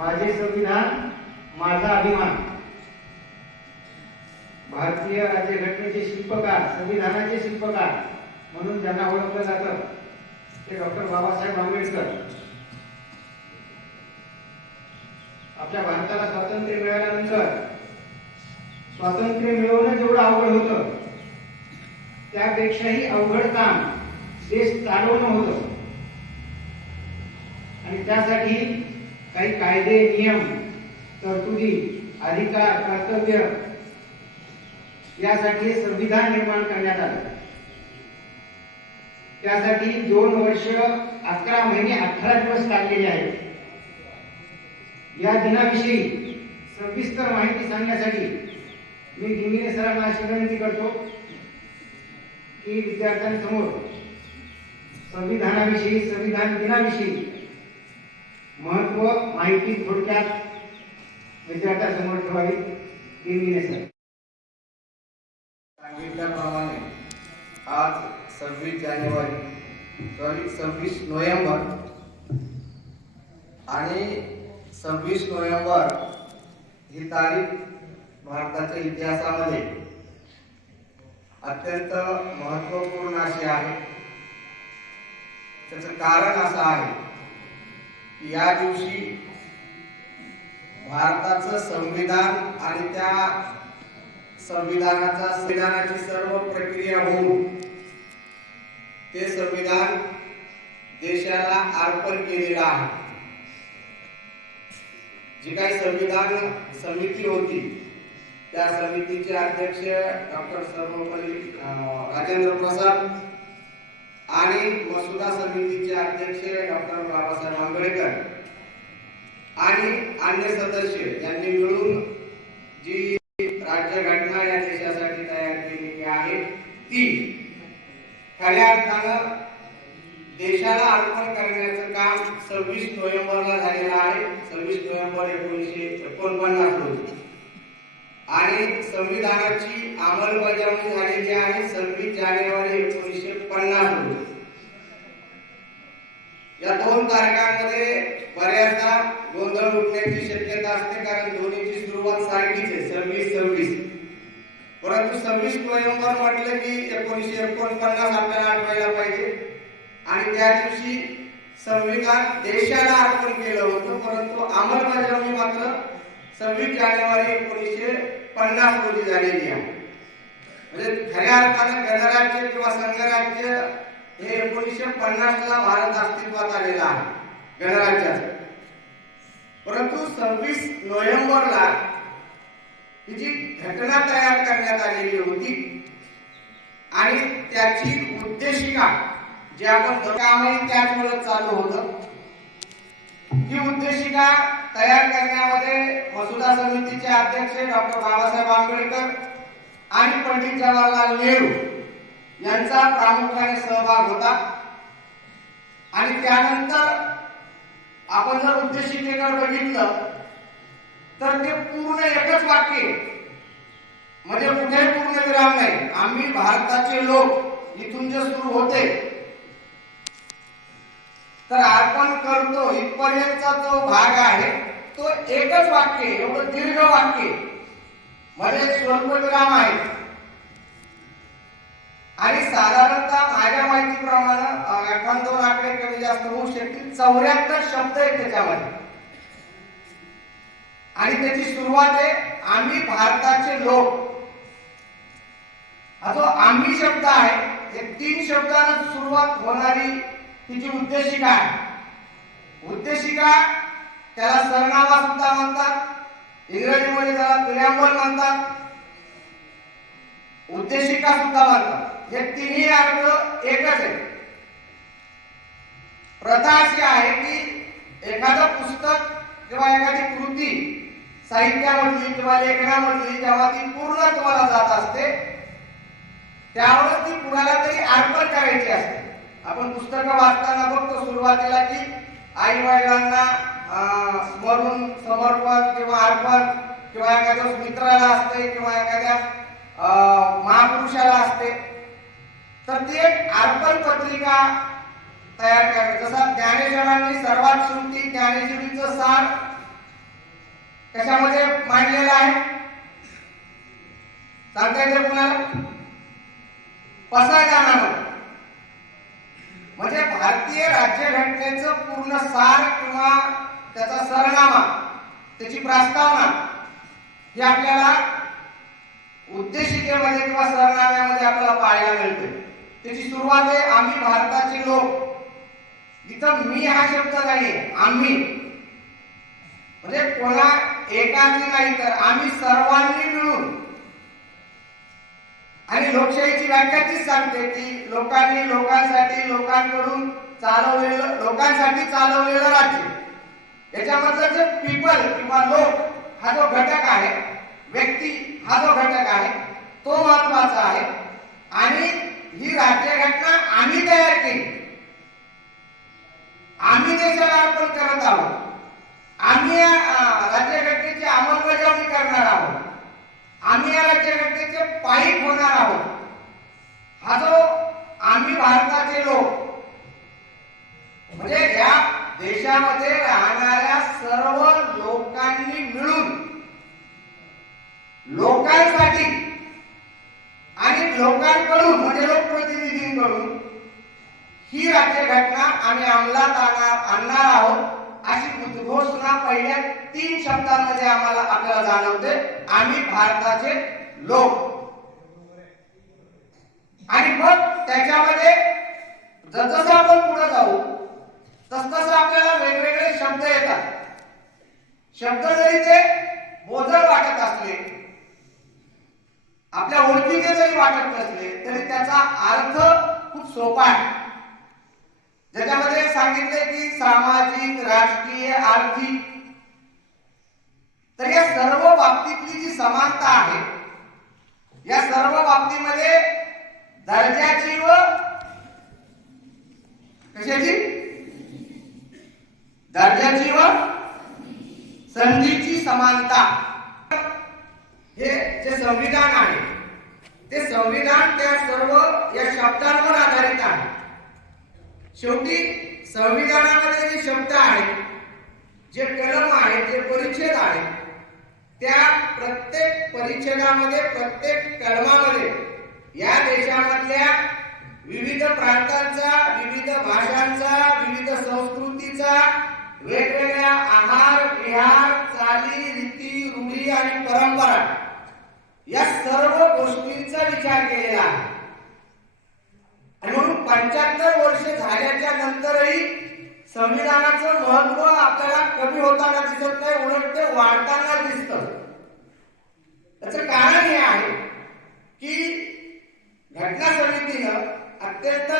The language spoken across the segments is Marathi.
माझे संविधान माझा अभिमान. भारतीय राज्यघटनेचे शिल्पकार, संविधानाचे शिल्पकार म्हणून ज्यांना ओळखलं जातं ते डॉक्टर बाबासाहेब आंबेडकर. आपल्या भारताला स्वातंत्र्य मिळाल्यानंतर स्वातंत्र्य मिळवणं जेवढं अवघड होतं त्यापेक्षाही अवघड काम देश चालवणं होतं. आणि त्यासाठी काही कायदे, नियम, तरतुदी, अधिकार, कर्तव्य यासाठी संविधान निर्माण करण्यात आलं. त्यासाठी 2 वर्ष 11 महिने 18 दिवस लागलेले आहेत. या दिनाविषयी सविस्तर माहिती सांगण्यासाठी मी गिंगिणे सरांना अशी विनंती करतो की विद्यार्थ्यांसमोर संविधानाविषयी, संविधान दिनाविषयी महत्व, माहिती थोडक्यात विद्यार्थ्यांसमोर ठेवावी. गिंगिणे सर. सांगितल्याप्रमाणे आज 26 नोव्हेंबर आणि 26 नोव्हेंबर ही तारीख भारताच्या इतिहासामध्ये अत्यंत महत्त्वपूर्ण अशी आहे. त्याचं कारण असं आहे की या दिवशी भारताचं संविधान आणि त्या संविधानाची सर्व प्रक्रिया होऊन ते संविधान देशाला अर्पण केलेलं आहे. जी काही संविधान समिती होती त्या समितीचे अध्यक्ष डॉक्टर सर्वपल्ली राजेंद्र प्रसाद आणि मसुदा समितीचे अध्यक्ष डॉक्टर बाबासाहेब आंबेडकर आणि अन्य सदस्य यांनी मिळून जी राज्यघटना या देशासाठी तयार केलेली आहे ती खऱ्या अर्थानं देशाला अर्पण करण्याचं काम 26 नोव्हेंबरला झालेलं आहे. 26 नोव्हेंबर 1949 रोजी आणि संविधानाची अंमलबजावणी झालेली आहे 26 जानेवारी 1950 रोजी. या 2 तारखांमध्ये बऱ्याचदा गोंधळ उठण्याची शक्यता असते कारण दोन्हीची सुरुवात सारखीच आहे 26-26. परंतु 26 नोव्हेंबर म्हटलं की 1949 आपल्याला आठवायला पाहिजे आणि त्या दिवशी संविधान देशाला अर्पण केलं होतं. परंतु अंमलबजावणी मात्र 26 जानेवारी 1950 रोजी झालेली आहे. म्हणजे खऱ्या अर्थानं गणराज्य किंवा संघराज्य हे 1950 ला भारत अस्तित्वात आलेला आहे गणराज्याचं. परंतु 26 नोव्हेंबरला ही जी घटना तयार करण्यात आलेली होती आणि त्याची उद्देशिका जे आपण कामही त्याच वेळेस चालू होतं. ही उद्देशिका तयार करण्यामध्ये मसुदा समितीचे अध्यक्ष डॉक्टर बाबासाहेब आंबेडकर आणि पंडित जवाहरलाल नेहरू यांचा प्रामुख्याने सहभाग होता. आणि त्यानंतर आपण जर उद्देशिकेकडे बघितलं तर ते पूर्ण एकच वाक्य म्हणजे कुठेही पूर्ण विराम नाही. आम्ही भारताचे लोक इथून जे सुरू होते तर अर्पण करतो इथपर्यंतचा जो भाग आहे तो एकच वाक्य, एवढं दीर्घ वाक्य मध्ये स्वल्पविराम आहे. आणि साधारणतः माझ्या माहितीप्रमाणे 58 आकडे कमी जास्त होऊ शकतील 74 शब्द आहेत त्याच्यामध्ये. आणि त्याची सुरुवात आहे आम्ही भारताचे लोक. हा जो आम्ही शब्द आहे हे 3 शब्दांना सुरुवात होणारी तिची उद्देशिका आहे. उद्देशिका त्याला सरनामा सुद्धा म्हणतात, इंग्रजीमध्ये त्याला प्रिॲम्बल म्हणतात, उद्देशिका सुद्धा म्हणतात. हे तिन्ही अर्थ एकच आहे. प्रथा अशी आहे की एखादं पुस्तक किंवा एखादी कृती साहित्यामधली किंवा लेखनामधली जेव्हा ती पूर्णत्वाला जात असते त्यावेळेस ती कुणाला तरी अर्पण करायची असते. आपण पुस्तकं वाचताना बघतो सुरुवातीला की आई वडिलांना स्मरून समर्पण किंवा अर्पण किंवा एखाद्या मित्राला असते किंवा एखाद्या महापुरुषाला असते. तर ती एक अर्पण पत्रिका तयार करायची. जसं ज्ञानेश्वरांनी सर्वात शेवटी ज्ञानेश्वरीचं सार कशामध्ये मांडलेला आहे सांगता येते कुणाला? पसायदानामध्ये. म्हणजे भारतीय राज्यघटनेचं पूर्ण सार किंवा त्याचा सरनामा, त्याची प्रस्तावना ही आपल्याला उद्देशिकेमध्ये किंवा सरनाम्यामध्ये आपल्याला पाहायला मिळते. त्याची सुरुवात आहे आम्ही भारताचे लोक. इथं मी हा शब्द नाहीये, आम्ही म्हणजे कोणा एकाची नाही तर आम्ही सर्वांनी मिळून. आणि लोकशाहीची व्याख्या तीच सांगते की लोकांनी लोकांसाठी लोकांकडून चालवलेलं, लोकांसाठी चालवलेलं राज्य. याच्यामधलं जे पीपल किंवा लोक हा जो घटक आहे, व्यक्ती हा जो घटक आहे, तो महत्वाचा आहे. आणि ही राज्यघटना आम्ही तयार केली, आम्ही देशाला अर्पण करत आहोत, आम्ही या राज्यघटनेची अंमलबजावणी करणार आहोत, आम्ही या राज्यघटनेचे पाईक होणार आहोत. हा जो आम्ही भारताचे लोक म्हणजे या देशामध्ये राहणाऱ्या सर्व लोकांनी मिळून लोकांसाठी आणि लोकांकडून म्हणजे लोकप्रतिनिधींकडून ही राज्यघटना आम्ही अंमलात आणणार आहोत अशी उद्घोषणा पहिल्या 3 शब्दांमध्ये आपल्याला जाणवते, आम्ही भारताचे लोक. आणि मग त्याच्यामध्ये जसजसं आपण पुढे जाऊ तसतसं आपल्याला वेगवेगळे शब्द येतात. शब्द जरी ते बोजड वाटत असले, आपल्या ओळखीचे जरी वाटत नसले, तरी त्याचा अर्थ खूप सोपा आहे. ज्याच्यामध्ये सांगितले की सामाजिक, राजकीय, आर्थिक, तर या सर्व बाबतीतली जी समानता आहे, या सर्व बाबतीमध्ये दर्जाची व कशाची, दर्जाची व संधीची समानता, हे जे संविधान आहे ते संविधान त्या सर्व या शब्दांवर आधारित आहे. शेवटी संविधानामध्ये जे शब्द आहेत, जे कलम आहेत, जे परिच्छेद आहेत, त्या प्रत्येक परिच्छेदामध्ये, प्रत्येक कलमामध्ये या देशामधल्या विविध प्रांतांचा, विविध भाषांचा, विविध संस्कृतीचा, वेगवेगळ्या आहार विहार, चाली रीती, रूढी आणि परंपरा या सर्व गोष्टींचा विचार केलेला आहे. आणि म्हणून 75 वर्ष झाल्याच्या नंतरही संविधानाचं महत्व आपल्याला कमी होताना दिसत नाही, उलट ते वाढताना दिसतं. त्याचं कारण हे आहे की घटना समितीनं अत्यंत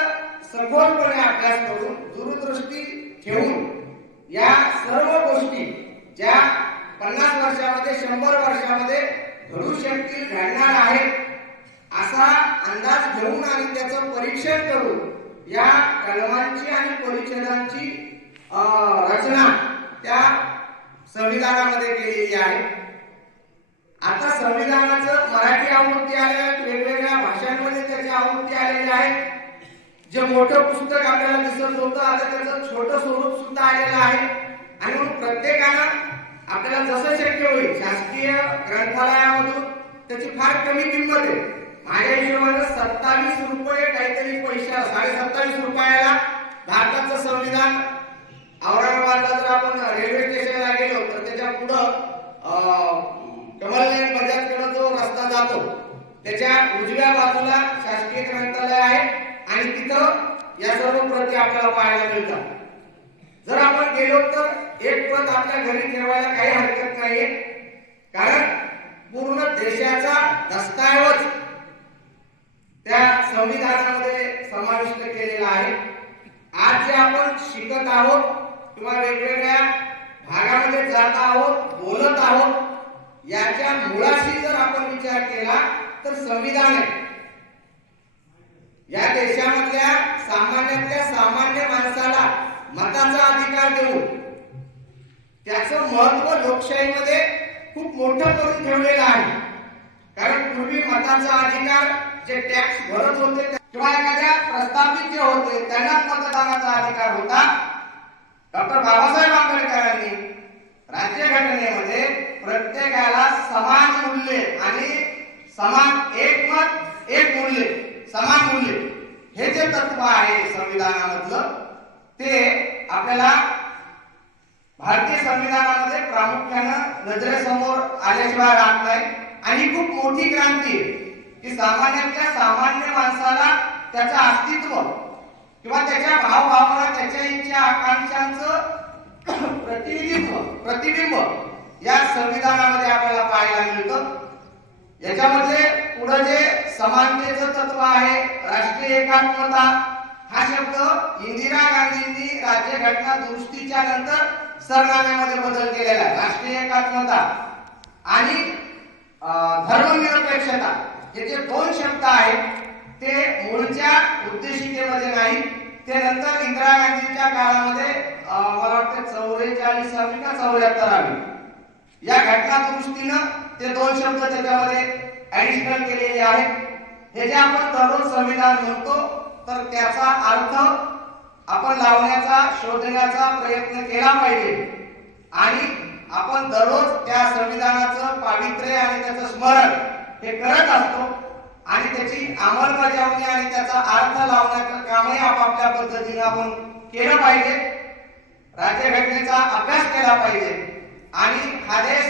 सखोलपणे अभ्यास करून, दूरदृष्टी ठेवून या सर्व गोष्टी ज्या 50 वर्षामध्ये, 100 वर्षामध्ये घडू शकतील, घडणार आहेत असा अंदाज घेऊन आणि त्याचं परीक्षण करून या कलमांची आणि परिच्छेदांची रचना त्या संविधानामध्ये केलेली आहे. आता संविधानाचं मराठी आवृत्ती आलेली आहे, वेगवेगळ्या भाषांमध्ये त्याची आवृत्ती आलेली आहे. जे मोठं पुस्तक आपल्याला दिसत होतं, आता त्याचं छोटं स्वरूप सुद्धा आलेलं आहे. आणि म्हणून प्रत्येकानं आपल्याला जसं शक्य होईल शासकीय ग्रंथालयामधून त्याची फार कमी किंमत आहे. माझ्या हिशोबाने 27 रुपये काहीतरी पैशाला, 27.5 रुपयाला भारताचं संविधान. औरंगाबादला जर आपण रेल्वे स्टेशनला गेलो तर त्याच्या पुढं कमल बजाजकडे जो रस्ता जातो त्याच्या उजव्या बाजूला शासकीय ग्रंथालय आहे आणि तिथं या सर्व प्रती आपल्याला पाहायला मिळतात. जर आपण गेलो तर एक प्रत आपल्या घरी ठेवायला काही हरकत नाहीये, कारण पूर्ण देशाचा दस्तऐवज त्या संविधानामध्ये समाविष्ट केलेला आहे. आज जे आपण शिकत आहोत किंवा वेगवेगळ्या भागामध्ये जात आहोत, बोलत आहोत, याच्या मुळाशी जर आपण विचार केला तर संविधान आहे. या देशामधल्या सामान्यातल्या सामान्य माणसाला मताचा अधिकार देऊन त्याचं महत्व लोकशाहीमध्ये खूप मोठं करून ठेवलेलं आहे. कारण पूर्वी मताचा अधिकार जे टॅक्स भरत होते किंवा एखाद्या प्रस्थापित जे होते त्यांनाच मतदानाचा अधिकार होता. डॉक्टर बाबासाहेब आंबेडकरांनी राज्यघटनेमध्ये जे तत्व आहे संविधानामधलं ते आपल्याला भारतीय संविधानामध्ये प्रामुख्यानं नजरेसमोर आल्याशिवाय राहत नाही आणि खूप मोठी क्रांती आहे की सामान्यातल्या सामान्य माणसाला त्याचं अस्तित्व किंवा त्याच्या भावभावना, त्याच्या इच्छा आकांक्षांचं प्रतिबिंब या संविधानामध्ये आपल्याला पाहायला मिळतं. याच्यामध्ये पुढे जे समानतेचं तत्व आहे, राष्ट्रीय एकात्मता, हा शब्द इंदिरा गांधींनी राज्यघटना दुरुस्तीच्या नंतर सरनाम्यामध्ये बदल केलेला आहे. राष्ट्रीय एकात्मता आणि धर्मनिरपेक्षता हे जे दोन शब्द आहेत ते मूळच्या उद्देशिकेमध्ये नाही, ते नंतर इंदिरा गांधींच्या काळामध्ये मला वाटतं 44 का 74 या घटना दुरुस्तीनं ते दोन शब्द त्याच्यामध्ये ऍडिशनल केलेले आहेत. हे जे आपण दररोज संविधान म्हणतो तर त्याचा अर्थ आपण लावण्याचा, शोधण्याचा प्रयत्न केला पाहिजे आणि आपण दररोज त्या संविधानाचं पावित्र्य आणि त्याचं स्मरण हे करत असतो आणि त्याची अंमलबजावणी आणि त्याचा अर्थ लावण्याचं कामही आपापल्या पद्धतीने आपण केलं पाहिजे. राज्यघटनेचा अभ्यास केला पाहिजे आणि हा देश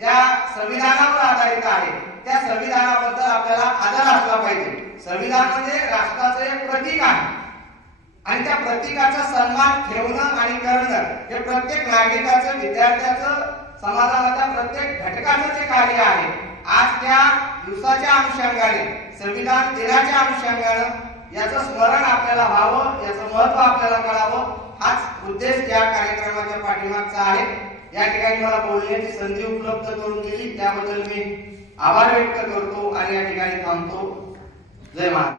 ज्या संविधानावर आधारित आहे त्या संविधानाबद्दल आपल्याला आदर असला पाहिजे. संविधान म्हणजे राष्ट्राचे एक प्रतीक आहे आणि त्या प्रतीकाचा सन्मान ठेवणं आणि करणं हे प्रत्येक नागरिकाचं, विद्यार्थ्याचं, समाजाच्या प्रत्येक घटकाचं जे कार्य आहे. आज त्या दिवसाच्या अनुषंगाने, संविधान दिनाच्या अनुषंगाने याचं स्मरण आपल्याला व्हावं, याचं महत्त्व आपल्याला कळावं, हाच उद्देश या कार्यक्रमाच्या पाठीमागचा आहे. या ठिकाणी मला बोलण्याची संधी उपलब्ध करून दिली त्याबद्दल मी आभार व्यक्त करतो आणि या ठिकाणी थांबतो. जय महाराज.